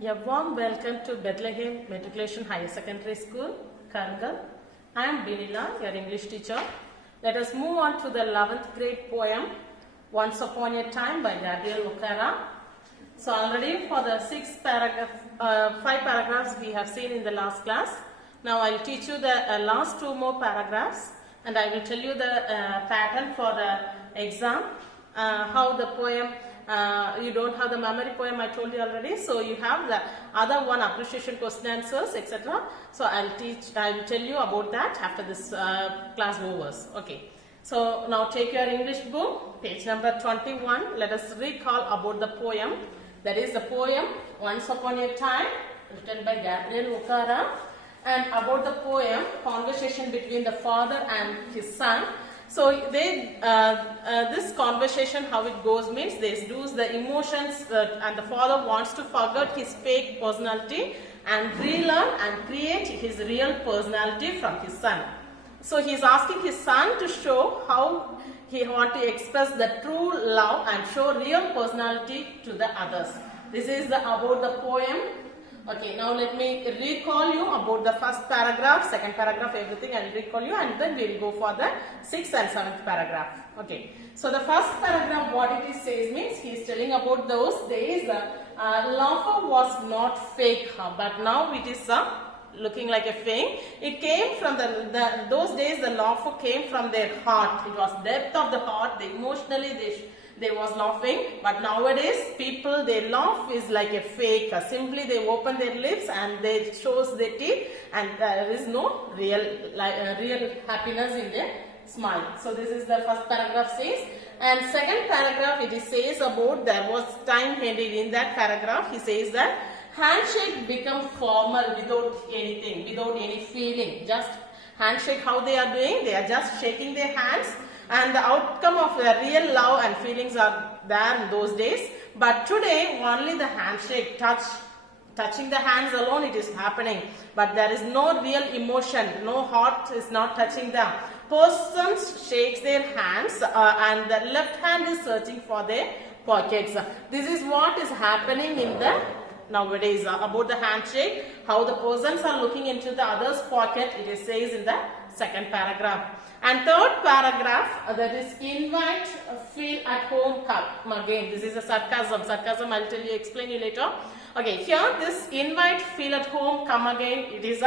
A warm welcome to Bethlahem Matriculation Higher Secondary School, Karungal. I am Binila, your English teacher. Let us move on to the 11th grade poem, Once Upon a Time by Gabriel Okara. So already for the 5 paragraphs we have seen in the last class. Now I will teach you the last 2 more paragraphs and I will tell you the pattern for the exam, how the poem. You don't have the memory poem, I told you already, so you have the other one, appreciation question answers, etc. So I will tell you about that after this class overs. Okay, so now take your English book, page number 21. Let us recall about the poem. That is the poem Once Upon a Time, written by Gabriel Okara, and about the poem, conversation between the father and his son. So this conversation, how it goes means they lose the emotions and the father wants to forget his fake personality and relearn and create his real personality from his son. So he is asking his son to show how he wants to express the true love and show real personality to the others. This is about the poem. Okay, now let me recall you about the first paragraph, second paragraph, everything I will recall you, and then we will go for the 6th and 7th paragraph. Okay, so the first paragraph, what it is says means he is telling about those days laughter was not fake, but now it is looking like a fake. It came from those days the laughter came from their heart. It was depth of the heart. They emotionally they was laughing, but nowadays people, they laugh is like a fake. Simply they open their lips and they shows their teeth and there is no real happiness in their smile. So this is the first paragraph says, and second paragraph it says about there was time handed in that paragraph. He says that handshake become formal without anything, without any feeling. Just handshake, how they are doing, they are just shaking their hands. And the outcome of the real love and feelings are there in those days. But today, only the handshake, touching the hands alone, it is happening. But there is no real emotion, no heart is not touching them. Person shakes their hands and the left hand is searching for their pockets. This is what is happening in the nowadays about the handshake, how the persons are looking into the other's pocket, it says in the second paragraph. And third paragraph, that is invite, feel at home, come again. This is a sarcasm. Sarcasm I will tell you, explain you later. Okay, here this invite, feel at home, come again. It is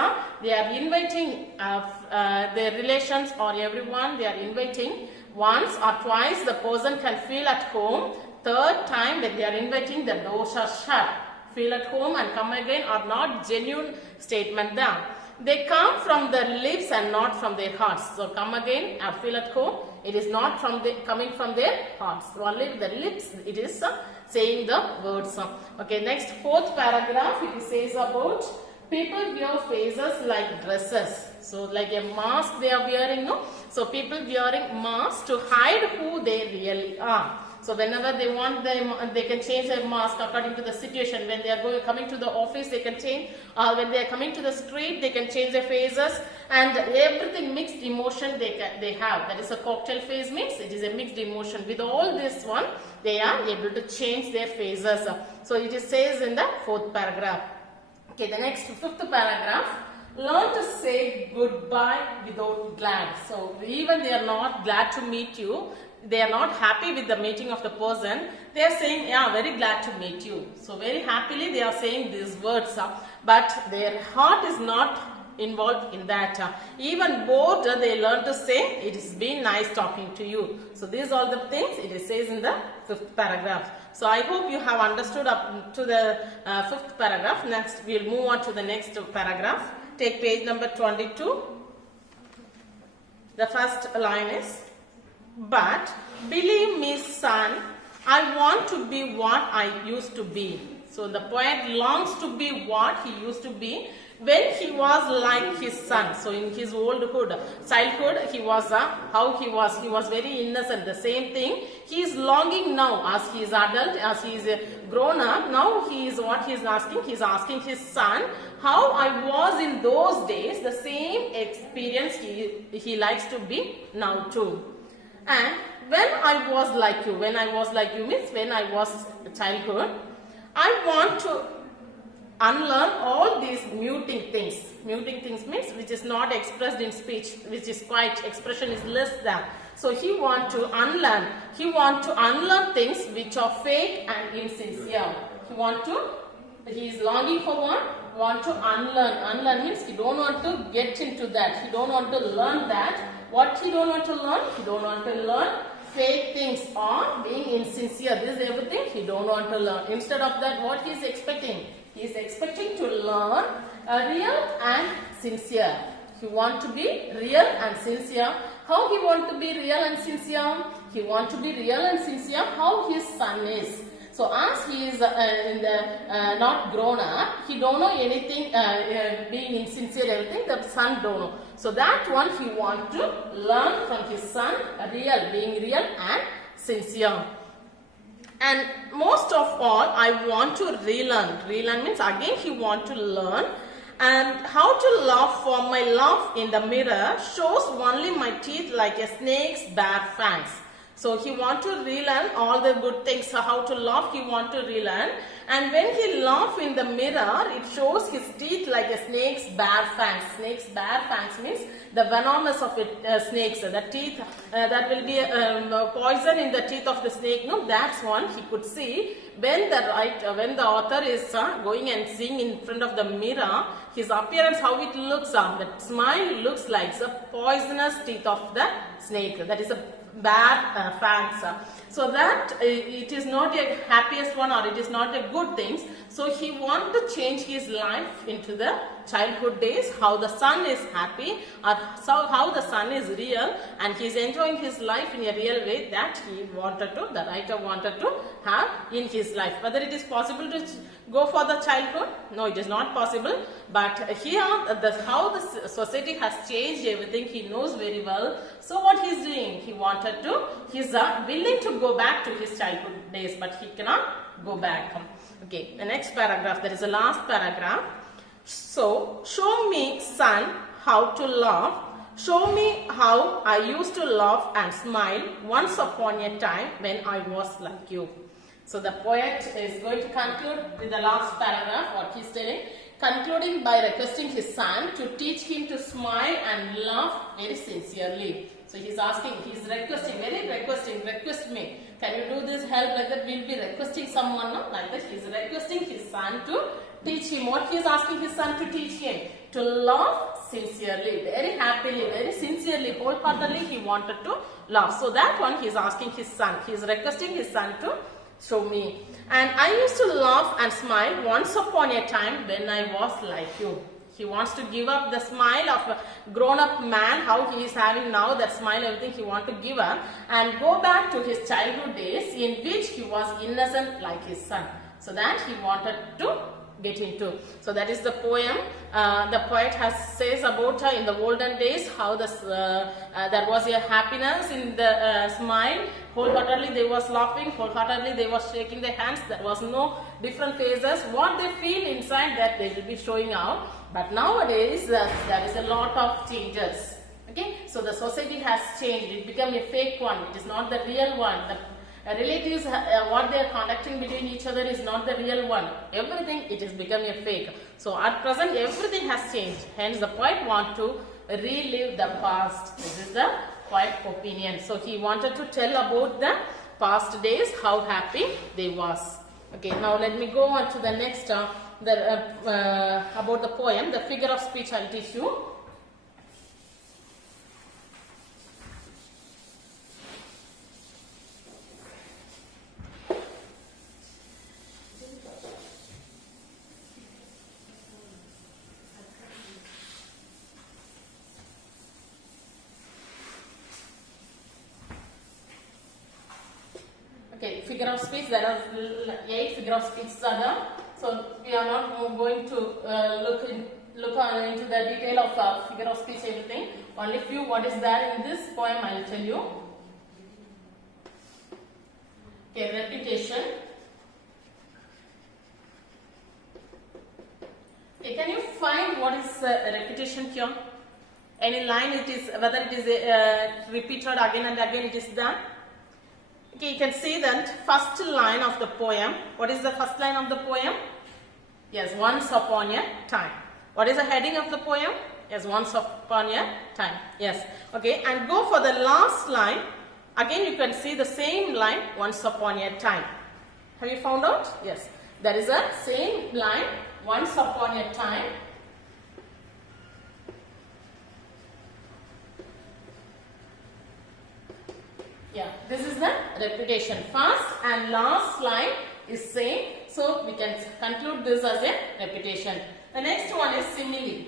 they are inviting their relations or everyone. They are inviting once or twice. The person can feel at home. Third time when they are inviting, the doors are shut. Feel at home and come again are not genuine statement there. They come from their lips and not from their hearts. So come again and feel at home. It is not coming from their hearts. Only the lips it is saying the words. Okay, next fourth paragraph it says about people wear faces like dresses. So like a mask they are wearing, no? So people wearing masks to hide who they really are. So whenever they want them, they can change their mask according to the situation. When they are coming to the office, they can change. When they are coming to the street, they can change their faces. And everything mixed emotion they have. That is a cocktail phase means it is a mixed emotion. With all this one, they are able to change their faces. So it says in the fourth paragraph. Okay, the next fifth paragraph. Learn to say goodbye without glad. So even they are not glad to meet you. They are not happy with the meeting of the person. They are saying, yeah, very glad to meet you. So very happily they are saying these words. But their heart is not involved in that. Even both they learn to say, it has been nice talking to you. So these are all the things it says in the 5th paragraph. So I hope you have understood up to the 5th paragraph. Next we will move on to the next paragraph. Take page number 22. The first line is, but believe me, son, I want to be what I used to be. So the poet longs to be what he used to be when he was like his son. So in his childhood, he was how he was very innocent. The same thing he is longing now as he is adult, as he is grown up. Now he is what he is asking. He is asking his son, how I was in those days. The same experience he likes to be now too. And when I was like you means when I was childhood, I want to unlearn all these muting things. Muting things means which is not expressed in speech, which is quite, expression is less than. So he want to unlearn. He want to unlearn things which are fake and insincere. He is longing for what? Want to unlearn. Unlearn means he don't want to get into that. He don't want to learn that. What he don't want to learn? He don't want to learn fake things or being insincere. This is everything he don't want to learn. Instead of that, what he is expecting? He is expecting to learn real and sincere. He want to be real and sincere. How he want to be real and sincere? He want to be real and sincere how his son is. So as he is not grown up, he don't know anything, being insincere, everything, the son don't know. So that one he want to learn from his son, being real and sincere. And most of all, I want to relearn. Relearn means again he want to learn. And how to laugh, for my laugh in the mirror shows only my teeth like a snake's bare fangs. So he want to relearn all the good things, how to laugh he want to relearn. And when he laugh in the mirror, it shows his teeth like a snake's bare fangs. Snake's bare fangs means the venomous of snakes. The teeth, that will be poison in the teeth of the snake. No, that's one he could see when the author is going and seeing in front of the mirror, his appearance, how it looks, the smile looks like the poisonous teeth of the snake. That is a bad fangs. So that it is not a happiest one, or it is not a good thing. So he want to change his life into the childhood days, how the son is happy, or how the son is real, and he is enjoying his life in a real way that the writer wanted to have in his life. Whether it is possible to go for the childhood? No, it is not possible. But here, how the society has changed everything, he knows very well. So what he is doing? He is willing to go back to his childhood days, but he cannot go back. Okay, the next paragraph, that is the last paragraph. So, show me, son, how to laugh. Show me how I used to laugh and smile once upon a time when I was like you. So the poet is going to conclude with the last paragraph, what he is telling, concluding by requesting his son to teach him to smile and laugh very sincerely. So he is asking, he is requesting, request me. Can you do this, help like that? We will be requesting someone, no? Like that. He is requesting his son to teach him. What he is asking his son to teach him? To laugh sincerely, very happily, very sincerely, wholeheartedly he wanted to laugh. So that one he is asking his son. He is requesting his son to show me. And I used to laugh and smile once upon a time when I was like you. He wants to give up the smile of a grown-up man, how he is having now, that smile, everything he wants to give up, and go back to his childhood days in which he was innocent like his son. So that he wanted to get into. So that is the poem. The poet says about in the olden days how there was a happiness in the smile. Wholeheartedly they was laughing, wholeheartedly they was shaking their hands. There was no different phases. What they feel inside, that they will be showing out. But nowadays there is a lot of changes. Okay, so the society has changed. It became a fake one. It is not the real one. The relatives, what they are conducting between each other is not the real one. Everything, it is become a fake. So at present everything has changed. Hence the poet want to relive the past. This is the poet opinion. So he wanted to tell about the past days, how happy they was. Okay, now let me go on to the next about the poem, the figure of speech I will teach you. Okay, figure of speech, there are 8 figure of speeches are there. So we are not going to look into the detail of figure of speech, everything. Only few what is there in this poem I will tell you. Okay, repetition. Okay, can you find what is repetition here? Any line it is, whether it is repeated again and again, it is done. Okay, you can see that first line of the poem. What is the first line of the poem? Yes, once upon a time. What is the heading of the poem? Yes, once upon a time. Yes. Okay, and go for the last line. Again, you can see the same line, once upon a time. Have you found out? Yes. There is a same line, once upon a time. Yeah, this is the repetition. First and last line is same. So, we can conclude this as a repetition. The next one is simile.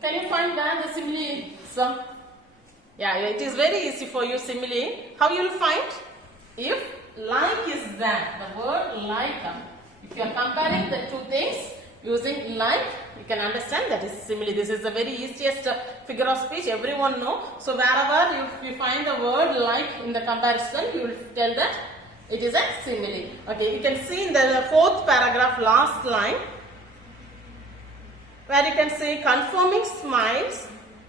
Can you find where the simile is? Yeah, it is very easy for you, simile. How you will find? If like is there, the word like. If you are comparing the two things using like, you can understand that is simile. This is the very easiest figure of speech everyone know. So wherever you find the word like in the comparison, you will tell that it is a simile. Okay, you can see in the fourth paragraph, last line, where you can say confirming smiles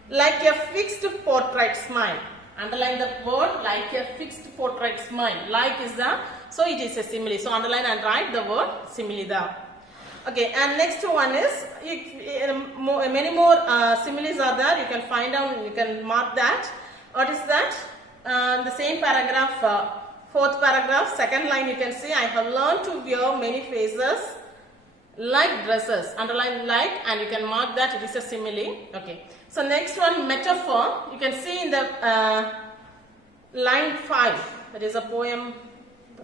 like a fixed portrait smile. Underline the word like a fixed portrait smile. Like is the, so it is a simile. So underline and write the word simile there. Okay, and next one is, many more similes are there. You can find out, you can mark that. What is that? The same paragraph, fourth paragraph, second line, you can see, I have learned to wear many faces like dresses. Underline like, and you can mark that it is a simile. Okay. So next one, metaphor. You can see in the line 5. That is a poem,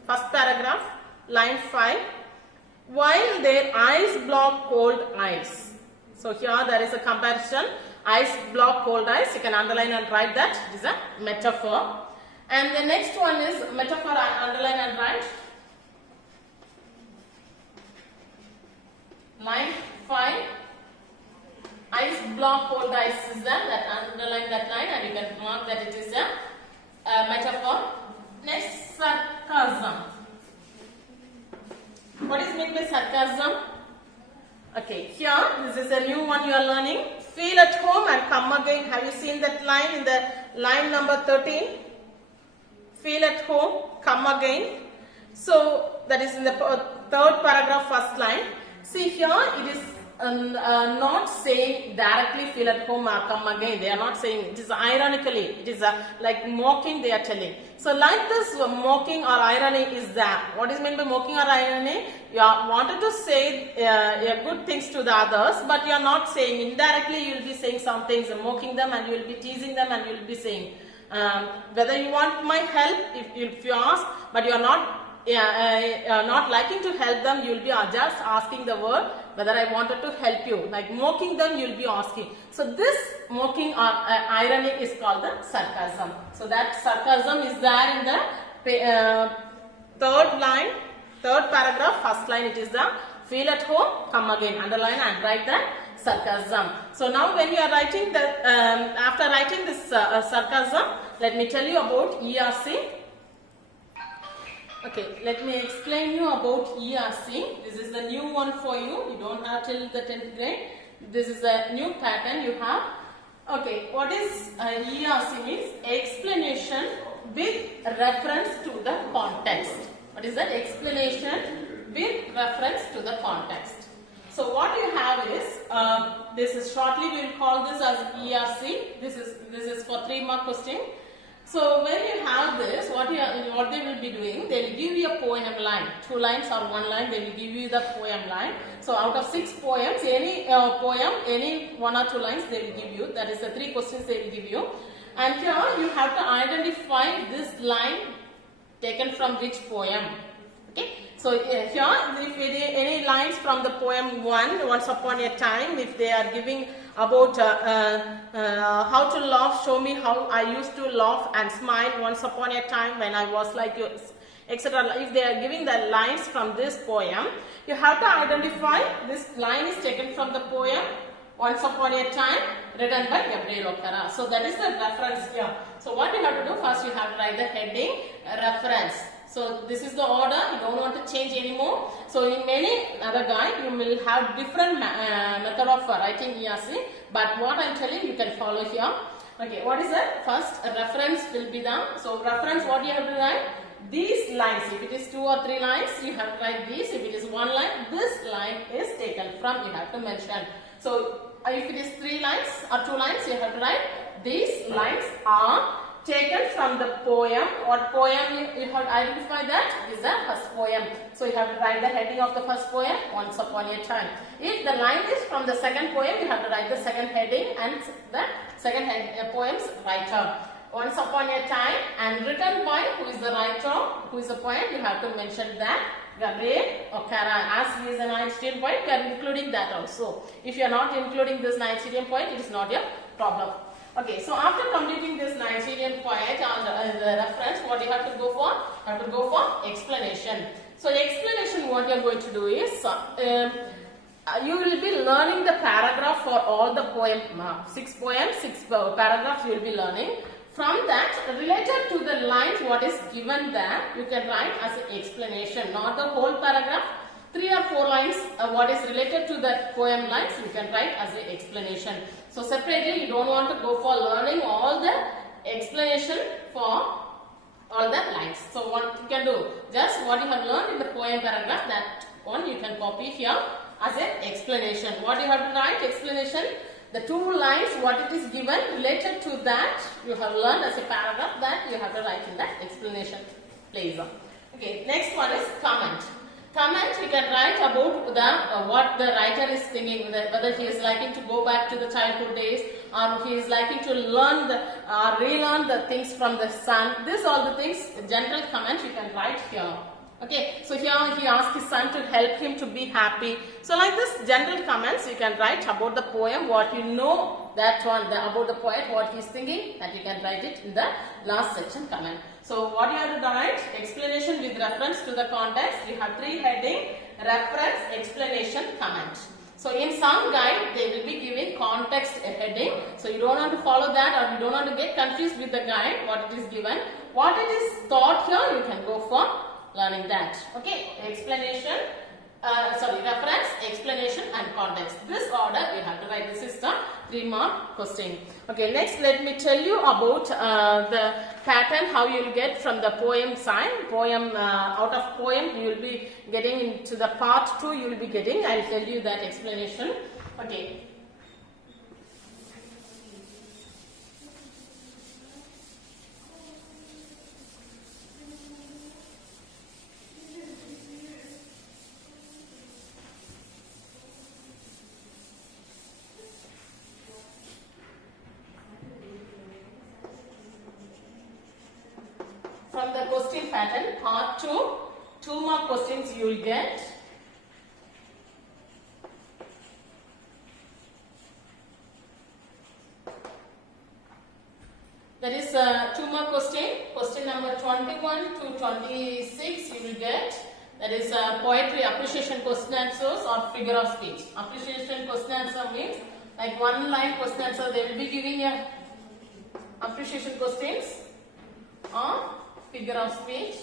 first paragraph, line 5. While their eyes block cold ice. So here there is a comparison. Eyes block cold ice. You can underline and write that. It is a metaphor. And the next one is metaphor, underline and write. Line 5. Eyes block cold ice is there. That underline that line and you can mark that it is a metaphor. Next, sarcasm. What is meant by sarcasm? Okay, here this is a new one you are learning. Feel at home and come again. Have you seen that line in the line number 13? Feel at home, come again. So that is in the third paragraph, first line. See here it is not saying directly feel at home or come again. They are not saying, it is ironically, it is like mocking they are telling. So like this mocking or irony is there. What is meant by mocking or irony? You are wanted to say good things to the others, but you are not saying. Indirectly you will be saying some things, mocking them, and you will be teasing them, and you will be saying whether you want my help, if you ask, but you are not liking to help them, you will be just asking the word whether I wanted to help you. Like mocking them, you will be asking. So this mocking or irony is called the sarcasm. So that sarcasm is there in the third line, third paragraph, first line. It is the feel at home, come again. Underline and write that sarcasm. So now when you are writing the, after writing this sarcasm, let me tell you about ERC. Okay, let me explain you about ERC. This is the new one for you. You don't have till the 10th grade. This is a new pattern you have. Okay, what is ERC means? Explanation with reference to the context. What is that? Explanation with reference to the context. So what you have is, this is shortly we will call this as ERC. This is for 3-mark question. So when you have this, what they will be doing, they will give you a poem line, 2 lines or 1 line, they will give you the poem line. So out of 6 poems, any poem, any 1 or 2 lines they will give you. That is the 3 questions they will give you. And here you have to identify this line taken from which poem. Okay. So here, if any lines from the poem 1, Once Upon a Time, if they are giving about how to laugh, show me how I used to laugh and smile once upon a time when I was like you, etc. If they are giving the lines from this poem, you have to identify this line is taken from the poem Once Upon a Time, written by Gabriel Okara. So that is the reference here. So what you have to do, first you have to write the heading, reference. So this is the order, you don't want to change anymore. So in any other guide, you will have different method of writing ERC. But what I am telling you can follow here. Okay, what is that? First, a reference will be done. So reference, what you have to write? these lines. If it is 2 or 3 lines, you have to write these. If it is 1 line, this line is taken from, you have to mention. So if it is 3 lines or 2 lines, you have to write these lines are taken from the poem. What poem you have to identify that is the first poem. So you have to write the heading of the first poem, Once Upon a Time. If the line is from the second poem, you have to write the second heading and the second poem's writer. Once Upon a Time and written by who is the writer, who is the poet, you have to mention that. Gabriel O'Hara, as he is a Nigerian poet, we are including that also. If you are not including this Nigerian poet, it is not your problem. Okay, so after completing this Nigerian poet on the reference, what you have to go for? You have to go for explanation. So explanation, what you are going to do is, you will be learning the paragraph for all the poem, 6 poems, 6 paragraphs you will be learning. From that, related to the lines what is given there, you can write as an explanation, not the whole paragraph. 3 or 4 lines what is related to the poem lines, you can write as an explanation. So separately, you don't want to go for learning all the explanation for all the lines. So what you can do, just what you have learned in the poem paragraph, that one you can copy here as an explanation. What you have to write explanation, the 2 lines what it is given related to that you have learned as a paragraph, that you have to write in that explanation place. Okay, next one is comment. Comment, you can write about the what the writer is thinking, whether he is liking to go back to the childhood days or he is liking to learn the relearn the things from the son. This all the things, general comment you can write here. Okay, so here he asked his son to help him to be happy. So like this general comments you can write about the poem, what you know that one, about the poet, what he is thinking, that you can write it in the last section comment. So what you have to write, explanation with reference to the context, you have 3 heading, reference, explanation, comment. So in some guide they will be giving context heading, so you don't want to follow that or you don't want to get confused with the guide, what it is given. What it is taught here, you can go for learning that. Okay, explanation, reference, explanation and context. This order we have to write. This is the 3-mark question. Okay, next let me tell you about the pattern, how you will get from the poem side. Poem, out of poem you will be getting into the part 2 you will be getting. I will tell you that explanation. Okay. From the question pattern, part 2, 2-mark questions you will get. That is 2-mark question. Question number 21 to 26 you will get. That is poetry, appreciation, question answers or figure of speech. Appreciation question answer means like 1-line question answer. They will be giving you appreciation questions or figure of speech.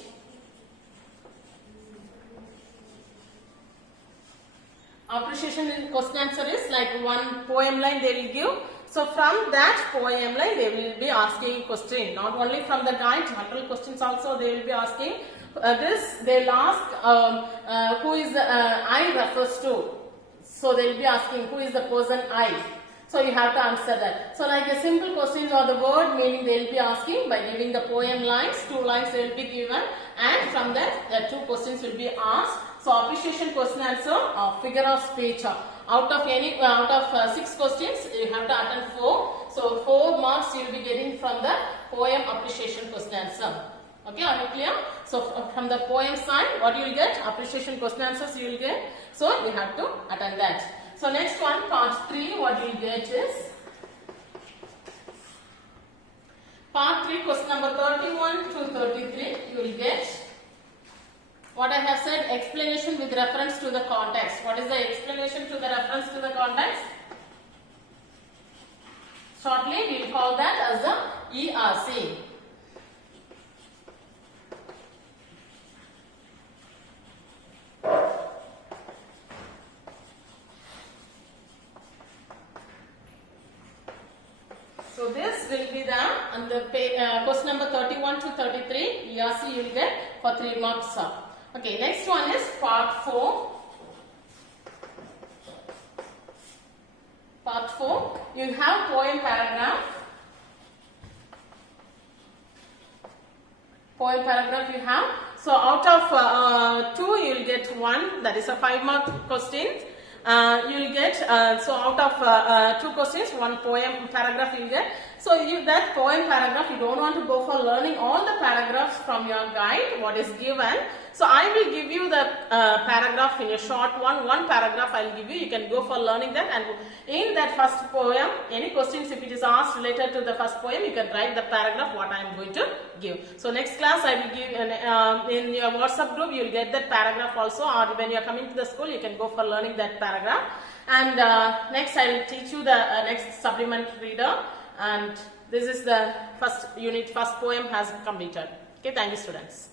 Appreciation in question answer is like 1 poem line they will give. So from that poem line they will be asking question. Not only from the guide, general questions also they will be asking. This they will ask who is the I refers to. So they will be asking who is the person I. So you have to answer that. So like the simple questions or the word meaning they will be asking by giving the poem lines. 2 lines they will be given, and from that the 2 questions will be asked. So appreciation question answer or figure of speech. Out of 6 questions you have to attend 4. So 4 marks you will be getting from the poem appreciation question answer. Okay, are you clear? So from the poem side what you will get, appreciation question answers you will get. So you have to attend that. So next one, part 3, what you will get is part 3, question number 31 to 33 you will get. What I have said, explanation with reference to the context. What is the explanation to the reference to the context? Shortly we will call that as the ERC. So So this will be the question number 31 to 33. ERC you will get for 3 marks. Okay, next one is part 4. Part 4, you have poem paragraph. Poem paragraph you have. So out of 2 you will get 1, that is a 5 mark question. You will get, so out of 2 questions, 1 poem paragraph you will get. So that poem paragraph, you don't want to go for learning all the paragraphs from your guide, what is given. So I will give you the paragraph in a short one paragraph I will give you. You can go for learning that, and in that first poem, any questions if it is asked related to the first poem, you can write the paragraph what I am going to give. So next class I will give, in your WhatsApp group you will get that paragraph also, or when you are coming to the school you can go for learning that paragraph. And next I will teach you the next supplement reader, and this is the first unit, first poem has completed. Okay, thank you students.